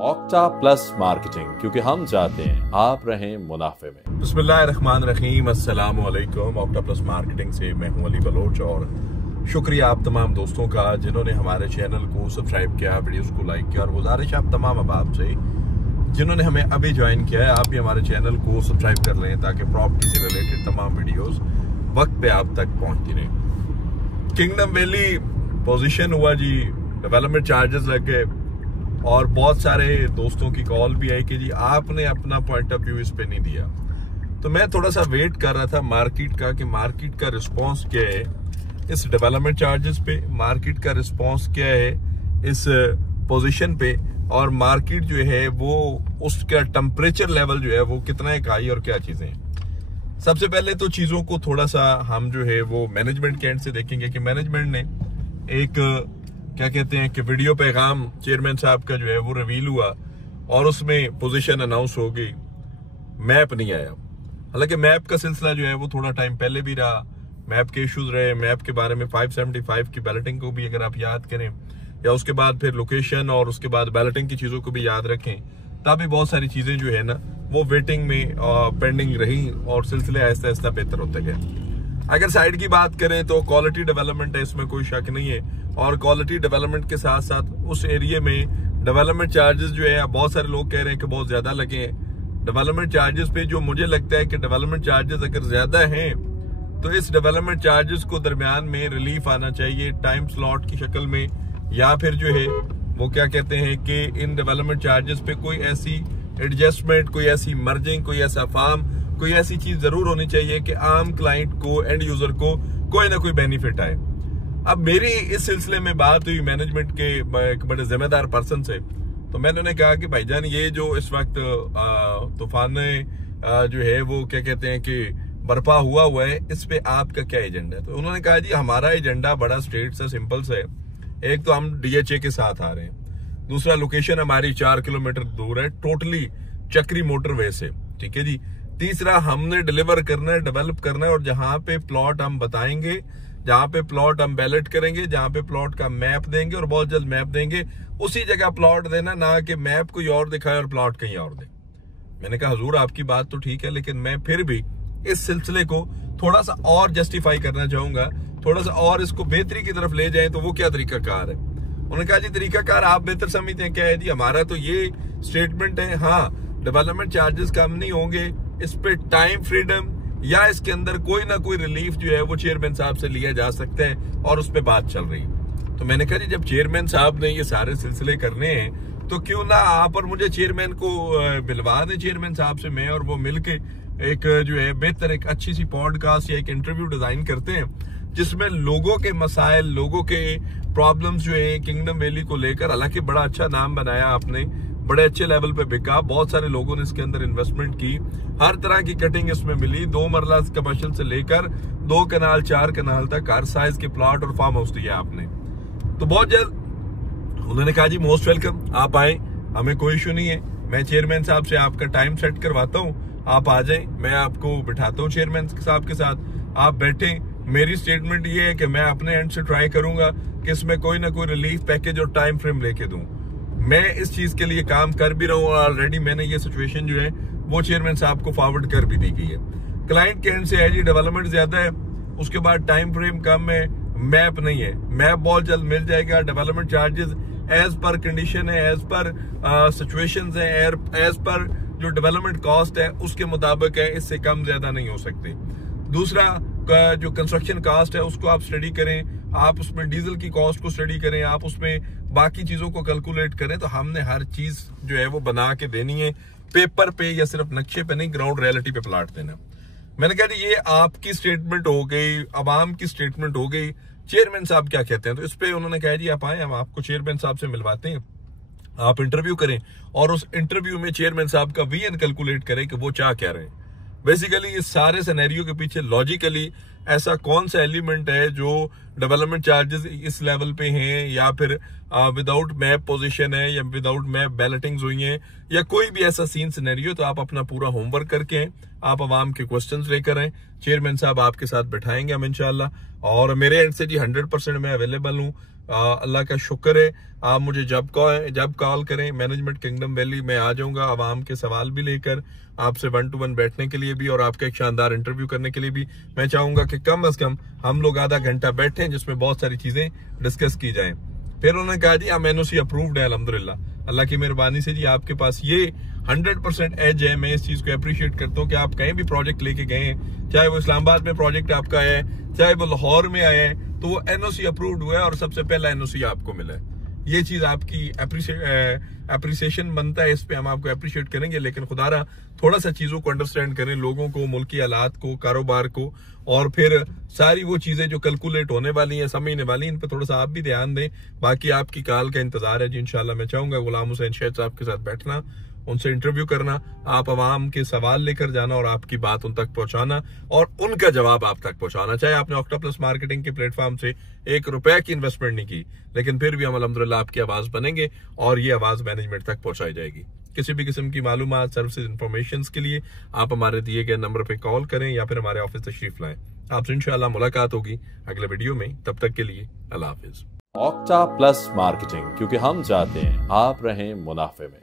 Octa plus marketing, क्योंकि हम चाहते हैं आप रहें मुनाफे में। बिस्मिल्लाहिर्रहमानिर्रहीम, अस्सलाम वालेकुम। ऑक्टा प्लस मार्केटिंग से मैं हूं अली बलोच और शुक्रिया आप तमाम दोस्तों का जिन्होंने हमारे चैनल को सब्सक्राइब किया, वीडियोस को लाइक किया। और गुजारिश आप तमाम अहबाब से जिन्होंने हमें अभी ज्वाइन किया है, आप भी हमारे चैनल को सब्सक्राइब कर लें ताकि प्रॉपर्टी से रिलेटेड तमाम वीडियोस वक्त पे आप तक पहुंचती रहें। किंगडम वैली पोजीशन हुआ जी, डेवलपमेंट चार्जेस लग गए और बहुत सारे दोस्तों की कॉल भी आई कि जी आपने अपना पॉइंट ऑफ व्यू इस पे नहीं दिया। तो मैं थोड़ा सा वेट कर रहा था मार्केट का कि मार्केट का रिस्पांस क्या है इस डेवलपमेंट चार्जेस पे, मार्केट का रिस्पांस क्या है इस पोजीशन पे, और मार्केट जो है वो उसका टेम्परेचर लेवल जो है वो कितना है हाई और क्या चीजें हैं। सबसे पहले तो चीजों को थोड़ा सा हम जो है वो मैनेजमेंट के एंड से देखेंगे कि मैनेजमेंट ने एक क्या कहते हैं कि वीडियो पैगाम चेयरमैन साहब का जो है वो रिवील हुआ और उसमें पोजीशन अनाउंस हो गई, मैप नहीं आया। हालांकि मैप का सिलसिला जो है वो थोड़ा टाइम पहले भी रहा, मैप के इश्यूज रहे, मैप के बारे में 575 की बैलेटिंग को भी अगर आप याद करें या उसके बाद फिर लोकेशन और उसके बाद बैलेटिंग की चीजों को भी याद रखें, तभी बहुत सारी चीजें जो है ना वो वेटिंग में पेंडिंग रही और सिलसिले आहिस्ता आहिस्ता बेहतर होते गए। अगर साइड की बात करें तो क्वालिटी डेवलपमेंट है, इसमें कोई शक नहीं है, और क्वालिटी डेवलपमेंट के साथ साथ उस एरिया में डेवलपमेंट चार्जेस जो है बहुत सारे लोग कह रहे हैं कि बहुत ज्यादा लगे हैं डेवलपमेंट चार्जेस पे। जो मुझे लगता है कि डेवलपमेंट चार्जेस अगर ज्यादा हैं तो इस डेवलपमेंट चार्जेस को दरमियान में रिलीफ आना चाहिए टाइम स्लॉट की शक्ल में, या फिर जो है वो क्या कहते हैं कि इन डेवलपमेंट चार्जेस पे कोई ऐसी एडजस्टमेंट, कोई ऐसी मर्जिंग, कोई ऐसा फार्म, कोई ऐसी चीज जरूर होनी चाहिए कि आम क्लाइंट को, एंड यूजर को कोई ना कोई बेनिफिट आए। अब मेरी इस सिलसिले में बात हुई मैनेजमेंट के एक बड़े जिम्मेदार पर्सन से, तो मैंने उन्हें कहा कि भाईजान ये जो इस वक्त तूफान जो है वो क्या कहते हैं कि बर्पा हुआ है, इस पे आपका क्या एजेंडा है। तो उन्होंने कहा जी हमारा एजेंडा बड़ा स्ट्रेट सा सिंपल सा है। एक तो हम DHA के साथ आ रहे हैं, दूसरा लोकेशन हमारी 4 किलोमीटर दूर है टोटली चक्री मोटरवे से, ठीक है जी। तीसरा हमने डिलीवर करना है, डेवलप करना है, और जहां पे प्लॉट हम बताएंगे, जहां पे प्लॉट हम बैलेट करेंगे, जहां पे प्लॉट का मैप देंगे और बहुत जल्द मैप देंगे, उसी जगह प्लॉट देना, ना कि मैप कोई और दिखाए और प्लॉट कहीं और दे। मैंने कहा हुजूर आपकी बात तो ठीक है, लेकिन मैं फिर भी इस सिलसिले को थोड़ा सा और जस्टिफाई करना चाहूंगा, थोड़ा सा और इसको बेहतरी की तरफ ले जाए, तो वो क्या तरीकाकार है। उन्होंने कहा जी तरीकाकार आप बेहतर समझते हैं, क्या है जी हमारा तो ये स्टेटमेंट है, हाँ डेवलपमेंट चार्जेस कम नहीं होंगे, इस पे टाइम फ्रीडम या इसके अंदर कोई ना कोई रिलीफ जो है वो चेयरमैन साहब से लिया जा सकता है, और उस पे बात चल रही है। तो मैंने कहा जी जब चेयरमैन साहब ने ये सारे सिलसिले करने हैं तो क्यों ना आप और मुझे चेयरमैन को मिलवा दें चेयरमैन साहब से, मैं और वो मिलके एक जो है बेहतर एक अच्छी सी पॉडकास्ट या एक इंटरव्यू डिजाइन करते हैं जिसमें लोगों के मसाइल, लोगों के प्रॉब्लम्स जो है किंगडम वैली को लेकर, हालांकि बड़ा अच्छा नाम बनाया आपने, बड़े अच्छे लेवल पे बिका, बहुत सारे लोगों ने इसके अंदर इन्वेस्टमेंट की, हर तरह की कटिंग इसमें मिली, 2 मरला कमर्शियल से लेकर 2 कनाल 4 कनाल तक हर साइज के प्लॉट और फार्म हाउस दिया आपने। तो बहुत जल्द उन्होंने कहा जी मोस्ट वेलकम, आप आए, हमें कोई इशू नहीं है, मैं चेयरमैन साहब से आपका टाइम सेट करवाता हूँ, आप आ जाए, मैं आपको बिठाता हूँ चेयरमैन साहब के साथ, आप बैठे। मेरी स्टेटमेंट ये है कि मैं अपने एंड से ट्राई करूंगा कि इसमें कोई ना कोई रिलीफ पैकेज और टाइम फ्रेम लेके दूं। मैं इस चीज के लिए काम कर भी रहा हूँ और ऑलरेडी मैंने ये सिचुएशन जो है वो चेयरमैन साहब को फॉरवर्ड कर भी दी गई है। क्लाइंट के एंड से है जी डेवलपमेंट ज्यादा है, उसके बाद टाइम फ्रेम कम है, मैप नहीं है, मैप बहुत जल्द मिल जाएगा। Development charges as per condition है, एज पर सिचुएशंस है, एज पर जो डेवलपमेंट कॉस्ट है उसके मुताबिक है, इससे कम ज्यादा नहीं हो सकते। दूसरा जो कंस्ट्रक्शन कॉस्ट है उसको आप स्टडी करें, आप उसमें डीजल की कॉस्ट को स्टडी करें, आप उसमें बाकी चीजों को कैलकुलेट करें। तो हमने हर चीज जो है वो बना के देनी है पेपर पे, या सिर्फ नक्शे पे नहीं, ग्राउंड रियलिटी पे प्लाट देना। मैंने कहा ये आपकी स्टेटमेंट हो गई, अवाम की स्टेटमेंट हो गई, चेयरमैन साहब क्या कहते हैं। तो इस पे उन्होंने कहा जी आप आए, हम आपको चेयरमैन साहब से मिलवाते हैं, आप इंटरव्यू करें और उस इंटरव्यू में चेयरमैन साहब का VN कैलकुलेट करें कि वो चाह क्या रहे हैं। बेसिकली इस सारे सिनेरियो के पीछे लॉजिकली ऐसा कौन सा एलिमेंट है जो डेवलपमेंट चार्जेस इस लेवल पे हैं, या फिर विदाउट मैप पोजीशन है, या विदाउट मैप बैलेटिंग्स हुई हैं, या कोई भी ऐसा सीन सिनेरियो। तो आप अपना पूरा होमवर्क करके आप अवाम के क्वेश्चंस लेकर आए, चेयरमैन साहब आपके साथ बैठाएंगे हम इंशाल्लाह। और मेरे एंड से जी 100% मैं अवेलेबल हूँ, अल्लाह का शुक्र है। आप मुझे जब कॉल करें मैनेजमेंट किंगडम वैली में आ जाऊंगा, आवाम के सवाल भी लेकर, आपसे 1 to 1 बैठने के लिए भी और आपका एक शानदार इंटरव्यू करने के लिए भी। मैं चाहूंगा कि कम से कम हम लोग आधा घंटा बैठें जिसमें बहुत सारी चीजें डिस्कस की जाएं। फिर उन्होंने कहा जी हम एनओसी अप्रूव्ड है अल्हम्दुलिल्लाह, अल्लाह की मेहरबानी से जी आपके पास ये 100% एज है। मैं इस चीज को अप्रिशिएट करता हूँ कि आप कहीं भी प्रोजेक्ट लेके गए हैं, चाहे वो इस्लामाबाद में प्रोजेक्ट आपका है, चाहे वो लाहौर में आया है, तो वो एनओसी अप्रूव्ड हुआ है और सबसे पहला एनओसी आपको मिला है। ये चीज आपकी अप्रिसिएशन बनता है, इस पे हम आपको अप्रिशिएट करेंगे। लेकिन खुदारा थोड़ा सा चीजों को अंडरस्टैंड करें, लोगों को, मुल्की हालात को, कारोबार को, और फिर सारी वो चीजें जो कैलकुलेट होने वाली हैं, समझने वाली हैं, इन पे थोड़ा सा आप भी ध्यान दें। बाकी आपकी कॉल का इंतजार है जी इंशाल्लाह। मैं चाहूंगा गुलाम हुसैन शेख साहब के साथ बैठना, उनसे इंटरव्यू करना, आप अवाम के सवाल लेकर जाना और आपकी बात उन तक पहुंचाना और उनका जवाब आप तक पहुंचाना। चाहे आपने ऑक्टाप्लस मार्केटिंग के प्लेटफॉर्म से 1 रुपए की इन्वेस्टमेंट नहीं की, लेकिन फिर भी हम अल्हम्दुलिल्लाह आपकी आवाज बनेंगे और ये आवाज मैनेजमेंट तक पहुंचाई जाएगी। किसी भी किस्म की मालूमात, सर्विसेज, इंफॉर्मेशन के लिए आप हमारे दिए गए नंबर पे कॉल करें या फिर हमारे ऑफिस तशरीफ लाएं। आपसे इंशाल्लाह मुलाकात होगी अगले वीडियो में। तब तक के लिए अल्लाह हाफिज। ऑक्टा प्लस मार्केटिंग, क्योंकि हम चाहते हैं आप रहें मुनाफे में।